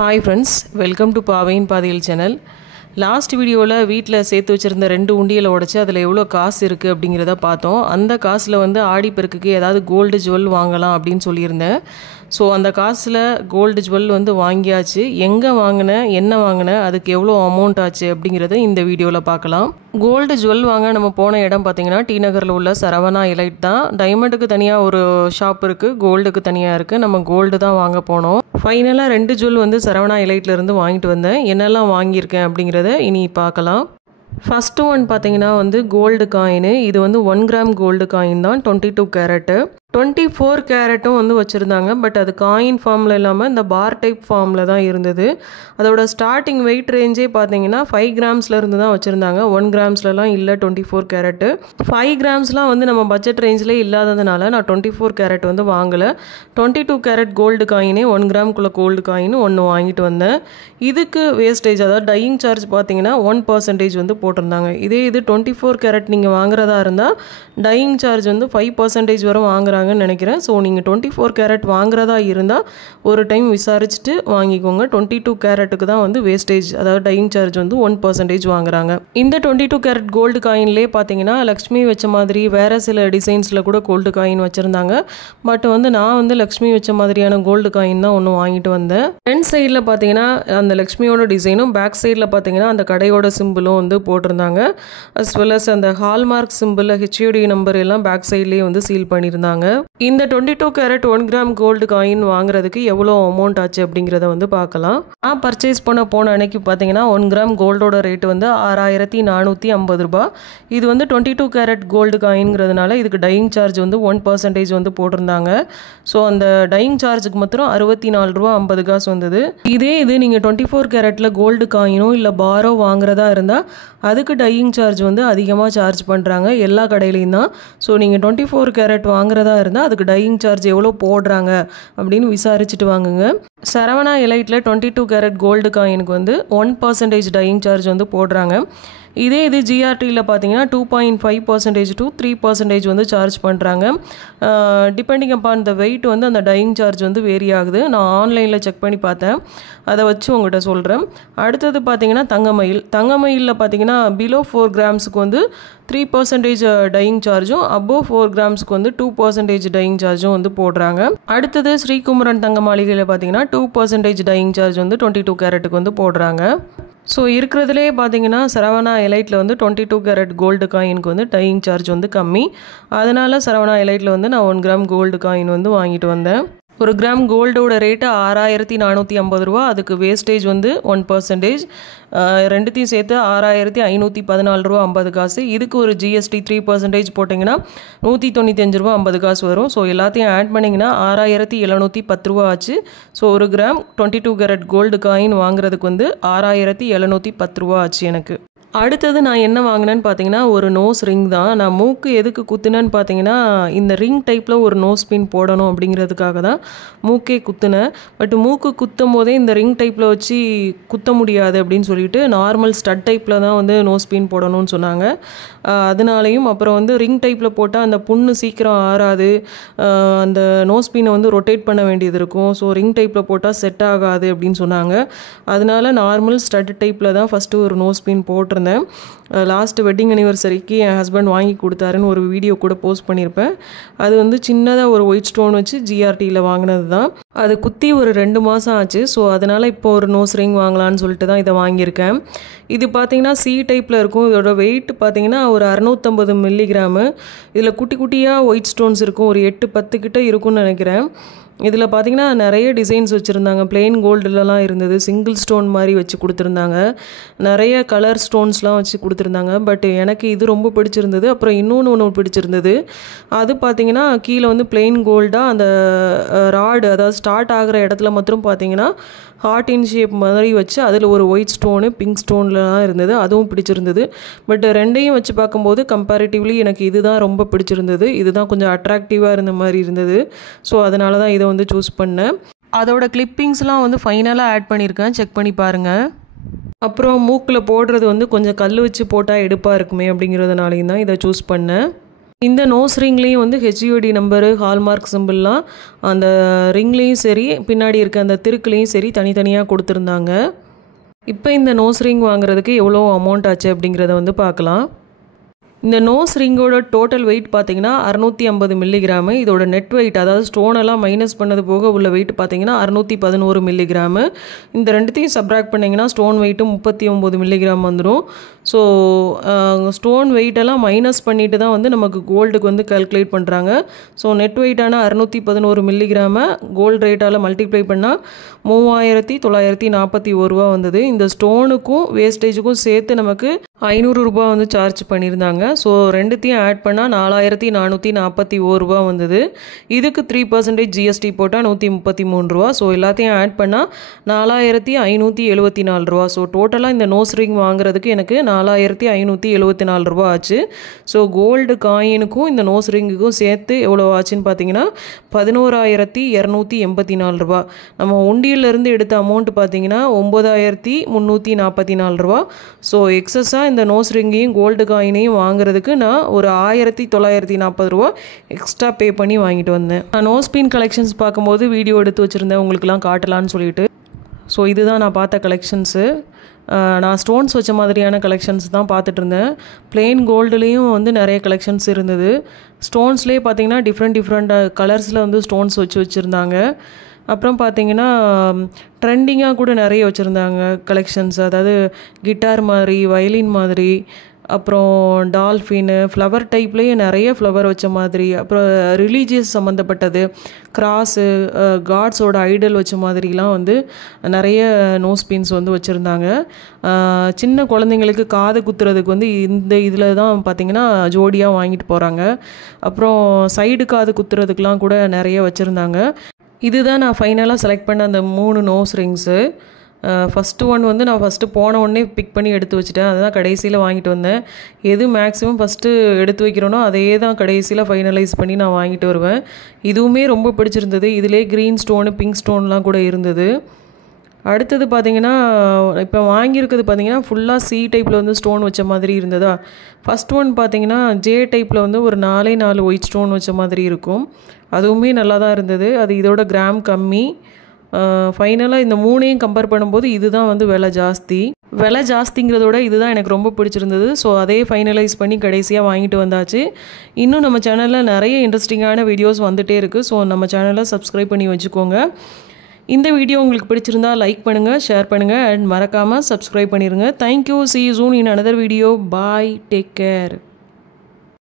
Hi friends, welcome to Paavain Paadiyil channel. Last வீடியோவில் வீட்டில் சேர்த்து வச்சுருந்த 2 உண்டியலை உடச்சி அதில் எவ்வளோ காசு இருக்குது அப்படிங்கிறத பார்த்தோம். அந்த காசில் வந்து ஆடிப்பெருக்குக்கு ஏதாவது கோல்டு ஜுவல் வாங்கலாம் அப்படின்னு சொல்லியிருந்தேன். ஸோ அந்த காசில் கோல்டு ஜுவல் வந்து வாங்கியாச்சு. எங்கே வாங்கினேன், என்ன வாங்கினேன், அதுக்கு எவ்வளோ அமௌண்ட் ஆச்சு அப்படிங்கிறத இந்த வீடியோவில் பார்க்கலாம். கோல்டு ஜுவல் வாங்க நம்ம போன இடம் பார்த்திங்கன்னா டி நகரில் உள்ள சரவணா எலைட் தான். டைமண்டுக்கு தனியாக ஒரு ஷாப் இருக்குது, கோல்டுக்கு தனியாக இருக்குது. நம்ம கோல்டு தான் வாங்க போனோம். ஃபைனலாக 2 ஜுவல் வந்து சரவணா எலைட்லேருந்து வாங்கிட்டு வந்தேன். என்னெல்லாம் வாங்கியிருக்கேன் அப்படிங்கிறத இனி பார்க்கலாம். ஃபஸ்ட்டு ஒன் பார்த்தீங்கன்னா வந்து கோல்டு காயின். இது வந்து 1 கிராம் கோல்டு காயின் தான், 22 கேரட்டு. 24 கேரட்டும் வந்து வச்சுருந்தாங்க. பட் அது காயின் ஃபார்மில் இல்லாமல் இந்த பார் டைப் ஃபார்மில் தான் இருந்தது. அதோட ஸ்டார்டிங் வெயிட் ரேஞ்சே பார்த்தீங்கன்னா 5 கிராம்ஸ்லேருந்து தான் வச்சுருந்தாங்க. 1 கிராம்ஸ்லலாம் இல்லை 24 கேரட்டு. 5 கிராம்ஸ்லாம் வந்து நம்ம பட்ஜெட் ரேஞ்சிலே இல்லாததுனால நான் 24 கேரட் வந்து வாங்கலை. 22 கேரட் கோல்டு காயினே 1 கிராம்குள்ளே கோல்டு காயின் ஒன்று வாங்கிட்டு வந்தேன். இதுக்கு வேஸ்டேஜ், அதாவது டையிங் சார்ஜ் பார்த்தீங்கன்னா 1% வந்து போட்டிருந்தாங்க. இதே இது 24 கேரட் நீங்கள் வாங்குறதா இருந்தால் டையிங் சார்ஜ் வந்து 5% வரை வாங்குறாங்கன்னு நினைக்கிறேன். ஸோ நீங்கள் 24 கேரட் வாங்குறதா இருந்தால் ஒரு டைம் விசாரிச்சுட்டு வாங்கிக்கோங்க. 22 கேரட்டுக்கு தான் வந்து வேஸ்டேஜ், அதாவது டையிங் சார்ஜ் வந்து 1% வாங்குறாங்க. இந்த 22 கேரட் கோல்டு காயின்லேயே பார்த்தீங்கன்னா லக்ஷ்மி வச்ச மாதிரி வேறு சில டிசைன்ஸில் கூட கோல்டு காயின் வச்சுருந்தாங்க. பட் வந்து நான் வந்து லக்ஷ்மி வச்ச மாதிரியான கோல்டு காயின் தான் ஒன்று வாங்கிட்டு வந்தேன். ஃப்ரண்ட் சைடில் பார்த்தீங்கன்னா அந்த லக்ஷ்மியோட டிசைனும், பேக் சைடில் பார்த்தீங்கன்னா அந்த கடையோட சிம்பிளும் வந்து போட்டிருந்தாங்க. அஸ் வெல் அஸ் அந்த ஹால்மார்க் சிம்பிள், HUD நம்பர் எல்லாம் பேக் சைட்லேயே வந்து சீல் பண்ணியிருந்தாங்க. இந்த 22 கேரட் 1 கிராம் கோல்டு காயின் வாங்குறதுக்கு எவ்வளோ அமௌண்ட் ஆச்சு அப்படிங்கிறத வந்து பார்க்கலாம். நான் பர்ச்சேஸ் போன அன்னைக்கு பார்த்தீங்கன்னா 1 கிராம் கோல்டோட ரேட்டு வந்து 6450 ரூபா. இது வந்து 22 கேரட் கோல்டு காயின்ங்கிறதுனால இதுக்கு டையிங் சார்ஜ் வந்து 1% வந்து போட்டிருந்தாங்க. ஸோ அந்த டையிங் சார்ஜுக்கு மாத்திரம் 64 ரூபா 50 காசு வந்தது. இதே இது நீங்கள் 24 கேரட்டில் கோல்டு காயினோ இல்லை பாரோ வாங்குறதா இருந்தால் அதுக்கு டையிங் சார்ஜ் வந்து அதிகமாக சார்ஜ் பண்ணுறாங்க எல்லா கடையிலையும் தான். ஸோ நீங்கள் 24 கேரட் வாங்குறதா இருந்தால் அதுக்கு டையிங் சார்ஜ் எவ்வளோ போடுறாங்க அப்படின்னு விசாரிச்சுட்டு வாங்குங்க. சரவணா எலைட்டில் 22 கேரட் கோல்டு காயினுக்கு வந்து 1% டையிங் சார்ஜ் வந்து போடுறாங்க. இதே இது ஜிஆர்டியில் பார்த்தீங்கன்னா 2.5% to 3% வந்து சார்ஜ் பண்ணுறாங்க. டிபெண்டிங் அப்பான் த வெயிட் வந்து அந்த டையிங் சார்ஜ் வந்து வேரி ஆகுது. நான் ஆன்லைனில் செக் பண்ணி பார்த்தேன், அதை வச்சு உங்கள்கிட்ட சொல்கிறேன். அடுத்தது பார்த்தீங்கன்னா தங்கமயிலில் பார்த்தீங்கன்னா பிலோ 4 கிராம்ஸுக்கு வந்து 3% டையிங் சார்ஜும், அபோவ் 4 கிராம்ஸுக்கு வந்து 2% டையிங் சார்ஜும் வந்து போடுறாங்க. அடுத்தது ஸ்ரீகுமரன் தங்க மாளிகையில் பார்த்தீங்கன்னா 2% டையிங் சார்ஜ் வந்து 22 கேரட்டுக்கு வந்து போடுறாங்க. ஸோ இருக்கிறதுலே பார்த்தீங்கன்னா சரவணா எலைட்டில் வந்து 22 கேரட் கோல்டு காயினுக்கு வந்து டையிங் சார்ஜ் வந்து கம்மி. அதனால் சரவணா எலைட்டில் வந்து நான் 1 கிராம் கோல்டு காயின் வந்து வாங்கிட்டு வந்தேன். 1 கிராம் கோல்டோட ரேட்டு 6450 ரூபா. அதுக்கு வேஸ்டேஜ் வந்து 1%. ரெண்டுத்தையும் சேர்த்து 6514 ரூபா 50 காசு. இதுக்கு ஒரு GST 3% போட்டிங்கன்னா 195 ரூபா 50 காசு வரும். ஸோ எல்லாத்தையும் ஆட் பண்ணிங்கன்னா 6710 ரூபா ஆச்சு. So 1 gram 22 carat gold coin வாங்குறதுக்கு வந்து 6710 ரூபா ஆச்சு எனக்கு. அடுத்தது நான் என்ன வாங்கினேன்னு பார்த்தீங்கன்னா ஒரு நோஸ் ரிங் தான். நான் மூக்கு எதுக்கு குத்துனேன்னு பார்த்தீங்கன்னா இந்த ரிங் டைப்பில் ஒரு நோஸ் பின் போடணும் அப்படிங்கிறதுக்காக தான் மூக்கே குத்துனேன். பட் மூக்கு குத்தும் போதே இந்த ரிங் டைப்பில் வச்சு குத்த முடியாது அப்படின்னு சொல்லிட்டு நார்மல் ஸ்டட் டைப்பில் தான் வந்து நோஸ் பின் போடணும்னு சொன்னாங்க. அதனாலையும் அப்புறம் வந்து ரிங் டைப்பில் போட்டால் அந்த புண்ணு சீக்கிரம் ஆறாது, அந்த நோஸ் பின்னை வந்து ரொட்டேட் பண்ண வேண்டியது இருக்கும். ஸோ ரிங் டைப்பில் போட்டால் செட் ஆகாது அப்படின்னு சொன்னாங்க. அதனால நார்மல் ஸ்டட் டைப்பில் தான் ஃபஸ்ட்டு ஒரு நோஸ் பின் போட்டிருந்தேன். லாஸ்ட் வெட்டிங் அனிவர்சரிக்கு என் ஹஸ்பண்ட் வாங்கி கொடுத்தாருன்னு ஒரு வீடியோ கூட போஸ்ட் பண்ணியிருப்பேன். அது வந்து சின்னதாக ஒரு ஒயிட் ஸ்டோன் வச்சு ஜிஆர்டியில் வாங்கினது தான். அது குத்தி ஒரு 2 மாதம் ஆச்சு. ஸோ அதனால் இப்போ ஒரு நோஸ் ரிங் வாங்கலான்னு சொல்லிட்டு தான் இதை வாங்கியிருக்கேன். இது பார்த்தீங்கன்னா C டைப்பில் இருக்கும். இதோட வெயிட் பார்த்தீங்கன்னா ஒரு 650 மில்லிகிராமு. இதில் குட்டி குட்டியாக ஒயிட் ஸ்டோன்ஸ் இருக்கும், ஒரு 8-10 கிட்ட இருக்கும்னு நினைக்கிறேன். இதில் பார்த்தீங்கன்னா நிறைய டிசைன்ஸ் வச்சுருந்தாங்க. பிளெயின் கோல்டுலலாம் இருந்தது, சிங்கிள் ஸ்டோன் மாதிரி வச்சு கொடுத்துருந்தாங்க, நிறைய கலர் ஸ்டோன்ஸ்லாம் வச்சு கொடுத்துருந்தாங்க. பட் எனக்கு இது ரொம்ப பிடிச்சிருந்தது. அப்புறம் ஒன்று பிடிச்சிருந்தது. அது பார்த்தீங்கன்னா கீழே வந்து பிளெயின் கோல்டாக அந்த ராடு, அதாவது ஸ்டார்ட் ஆகிற இடத்துல மட்டும் பார்த்தீங்கன்னா ஹார்ட் இன் ஷேப் மாதிரி வச்சு அதில் ஒரு ஒயிட் ஸ்டோனு பிங்க் ஸ்டோன்லாம் இருந்தது. அதுவும் பிடிச்சிருந்தது. பட் ரெண்டையும் வச்சு பார்க்கும்போது கம்பேரிட்டிவ்லி எனக்கு இதுதான் ரொம்ப பிடிச்சிருந்தது. இதுதான் கொஞ்சம் அட்ராக்டிவாக இருந்த மாதிரி இருந்தது. ஸோ அதனால தான் இதை வந்து சூஸ் பண்ணேன். அதோட கிளிப்பிங்ஸ்லாம் வந்து ஃபைனலாக ஆட் பண்ணியிருக்கேன், செக் பண்ணி பாருங்கள். அப்புறம் மூக்கில் போடுறது வந்து கொஞ்சம் கல் வச்சு போட்டால் எடுப்பாக இருக்குமே அப்படிங்கிறதுனாலையும் தான் இதை சூஸ் பண்ணேன். இந்த நோஸ் ரிங்லேயும் வந்து ஹெச்யூடி நம்பரு ஹால்மார்க் சிம்பிள்லாம் அந்த ரிங்லேயும் சரி பின்னாடி இருக்க அந்த திருக்குலேயும் சரி தனித்தனியாக கொடுத்துருந்தாங்க. இப்போ இந்த நோஸ் ரிங் வாங்குறதுக்கு எவ்வளோ அமௌண்ட் ஆச்சு அப்படிங்கிறத வந்து பார்க்கலாம். இந்த நோஸ் ரிங்கோட டோட்டல் வெயிட் பார்த்தீங்கன்னா 650 மில்லிகிராமு. இதோட நெட் வெயிட் அதாவது ஸ்டோனெல்லாம் மைனஸ் பண்ணது போக உள்ள வெயிட் பார்த்தீங்கன்னா 611 மில்லிகிராமு. இந்த ரெண்டுத்தையும் சப்ராக்ட் பண்ணிங்கன்னா ஸ்டோன் வெயிட்டு 39 மில்லிகிராம் வந்துடும். ஸோ ஸ்டோன் வெயிட்டெல்லாம் மைனஸ் பண்ணிட்டு தான் வந்து நமக்கு கோல்டுக்கு வந்து கால்குலேட் பண்ணுறாங்க. ஸோ நெட் வெயிட்டான 611 மில்லிகிராமை கோல்டு ரேட்டால் மல்டிப்ளை பண்ணால் 3941 ரூபா வந்தது. இந்த ஸ்டோனுக்கும் வேஸ்டேஜுக்கும் சேர்த்து நமக்கு 500 ரூபா வந்து சார்ஜ் பண்ணியிருந்தாங்க. ஸோ ரெண்டுத்தையும் ஆட் பண்ணால் 4441 ரூபா வந்தது. இதுக்கு 3% ஜிஎஸ்டி போட்டால் 133 ரூபா. ஸோ எல்லாத்தையும் ஆட் பண்ணால் 4574 ரூபா. ஸோ டோட்டலாக இந்த நோஸ் ரிங் வாங்குறதுக்கு எனக்கு 4574 ரூபா ஆச்சு. ஸோ கோல்டு காயினுக்கும் இந்த நோஸ் ரிங்குக்கும் சேர்த்து எவ்வளோ ஆச்சுன்னு பார்த்தீங்கன்னா 11284 ரூபா. நம்ம உண்டியிலேருந்து எடுத்த அமௌண்ட் பார்த்தீங்கன்னா 9344 ரூபா. ஸோ எக்ஸஸாக இந்த நோஸ் ரிங்கையும் கோல்டு காயினையும் வாங்குறதுக்கு நான் ஒரு 1940 ரூபா எக்ஸ்ட்ரா பே பண்ணி வாங்கிட்டு வந்தேன். நான் நோஸ் பின் கலெக்ஷன்ஸ் பார்க்கும்போது வீடியோ எடுத்து வச்சுருந்தேன் உங்களுக்குலாம் காட்டலான்னு சொல்லிட்டு. ஸோ இதுதான் நான் பார்த்த கலெக்ஷன்ஸு. நான் ஸ்டோன்ஸ் வச்ச மாதிரியான கலெக்ஷன்ஸ் தான் பார்த்துட்டு இருந்தேன். பிளெயின் கோல்டுலேயும் வந்து நிறைய கலெக்ஷன்ஸ் இருந்தது. ஸ்டோன்ஸ்லேயே பார்த்தீங்கன்னா டிஃப்ரெண்ட் கலர்ஸில் வந்து ஸ்டோன்ஸ் வச்சுருந்தாங்க. அப்புறம் பார்த்தீங்கன்னா ட்ரெண்டிங்காக கூட நிறைய வச்சுருந்தாங்க கலெக்ஷன்ஸ். அதாவது கிட்டார் மாதிரி, வயலின் மாதிரி, அப்புறம் டால்ஃபின்னு, ஃப்ளவர் டைப்லேயே நிறைய ஃப்ளவர் வச்ச மாதிரி, அப்புறம் ரிலீஜியஸ் சம்மந்தப்பட்டது, கிராஸு, காட்ஸோட ஐடல் வச்ச மாதிரிலாம் வந்து நிறைய நோஸ் பின்ஸ் வந்து வச்சுருந்தாங்க. சின்ன குழந்தைங்களுக்கு காது குத்துறதுக்கு வந்து இந்த இதில் தான் பார்த்திங்கன்னா ஜோடியாக வாங்கிட்டு போகிறாங்க. அப்புறம் சைடு காது குத்துறதுக்கெலாம் கூட நிறைய வச்சுருந்தாங்க. இதுதான் நான் ஃபைனலாக செலக்ட் பண்ண அந்த 3 நோஸ் ரிங்ஸு. ஃபஸ்ட்டு ஒன் வந்து நான் போன உடனே பிக் பண்ணி எடுத்து வச்சுட்டேன். அதுதான் கடைசியில் வாங்கிட்டு வந்தேன். எது மேக்ஸிமம் ஃபஸ்ட்டு எடுத்து வைக்கிறோனோ அதையே தான் கடைசியில் ஃபைனலைஸ் பண்ணி நான் வாங்கிட்டு வருவேன். இதுவுமே ரொம்ப பிடிச்சிருந்தது. இதிலே க்ரீன் ஸ்டோனு, பிங்க் ஸ்டோன்லாம் கூட இருந்தது. அடுத்தது பார்த்திங்கன்னா இப்போ வாங்கியிருக்கிறது பார்த்திங்கன்னா ஃபுல்லாக சி டைப்பில் வந்து ஸ்டோன் வச்ச மாதிரி இருந்ததா. ஃபஸ்ட் ஒன் பார்த்திங்கன்னா ஜே டைப்பில் வந்து ஒரு 4 ஒயிட் ஸ்டோன் வச்ச மாதிரி இருக்கும். அதுவுமே நல்லா தான் இருந்தது. அது இதோட கிராம் கம்மி. ஃபைனலாக இந்த 3ஐயும் கம்பேர் பண்ணும்போது இதுதான் வந்து விலை ஜாஸ்திங்கிறதோட இதுதான் எனக்கு ரொம்ப பிடிச்சிருந்தது. ஸோ அதே ஃபைனலைஸ் பண்ணி கடைசியாக வாங்கிட்டு வந்தாச்சு. இன்னும் நம்ம சேனலில் நிறைய இன்ட்ரெஸ்டிங்கான வீடியோஸ் வந்துகிட்டே இருக்குது. ஸோ நம்ம சேனலை சப்ஸ்கிரைப் பண்ணி வச்சுக்கோங்க. இந்த வீடியோ உங்களுக்கு பிடிச்சிருந்தா லைக் பண்ணுங்கள், ஷேர் பண்ணுங்கள் அண்ட் மறக்காமல் சப்ஸ்கிரைப் பண்ணிடுங்க. Thank you. See you soon in another video. Bye. Take care.